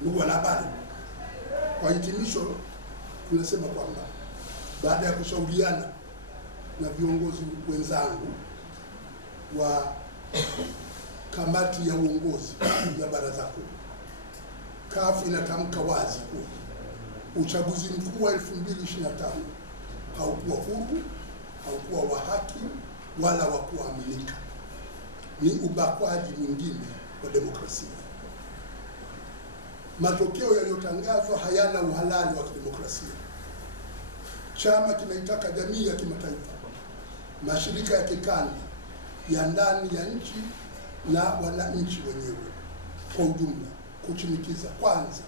Ndugu wanahabari, kwa hitimisho tunasema kwamba baada ya kushauriana na viongozi wenzangu wa kamati ya uongozi ya Baraza Kuu, CUF inatamka wazi kuwa uchaguzi mkuu wa 2025 haukuwa huru, haukuwa wa haki wala wa kuaminika. Ni ubakwaji mwingine wa demokrasia. Matokeo yaliyotangazwa hayana uhalali wa kidemokrasia. Chama kinaitaka jamii ya kimataifa, mashirika ya kikanda, ya ndani ya nchi na wananchi wenyewe kwa ujumla kushinikiza kwanza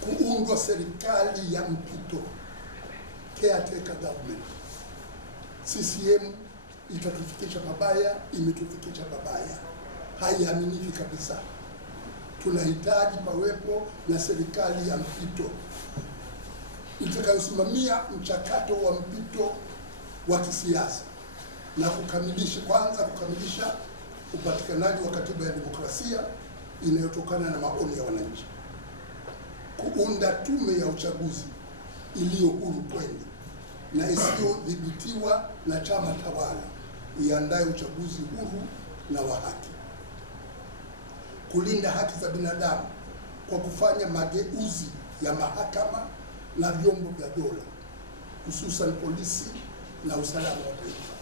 kuundwa serikali ya mpito, caretaker government. CCM itatufikisha pabaya, imetufikisha pabaya, haiaminiki kabisa. Tunahitaji pawepo na serikali ya mpito itakayosimamia mchakato wa mpito wa kisiasa na kukamilisha upatikanaji wa katiba ya demokrasia inayotokana na maoni ya wananchi, kuunda tume ya uchaguzi iliyo huru kweli na isiyodhibitiwa na chama tawala, iandaye uchaguzi huru na wa haki, kulinda haki za binadamu kwa kufanya mageuzi ya mahakama na vyombo vya dola, hususan polisi na usalama wa taifa,